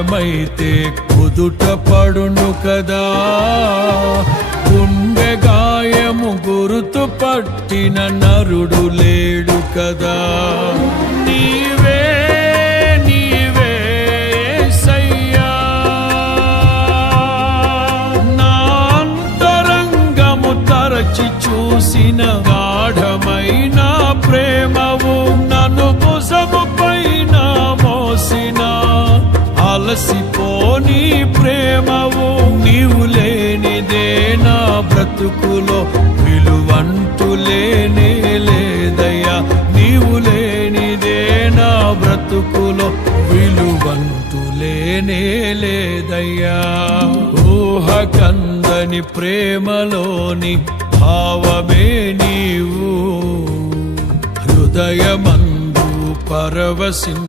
గాయమైతే కుదుట పడును కదా, గుండె గాయము గురుతు పట్టిన నరుడు లేడు కదా. నీవే నీవే యేసయ్యా, నా అంతరంగము తరచి చూసిన గాఢమైన ప్రేమవు, నన్ను భుజము పైన మోసిన అలసిపోని ప్రేమవు. నీవు లేనిదే నా బ్రతుకులో విలువంటూ లేనే లేదయ్యా, నీవు లేనిదే నా బ్రతుకులో విలువంటూ లేనే లేదయ్యా. ఊహకందని ప్రేమలోని భావమే నీవు, హృదయమందు పరవశించు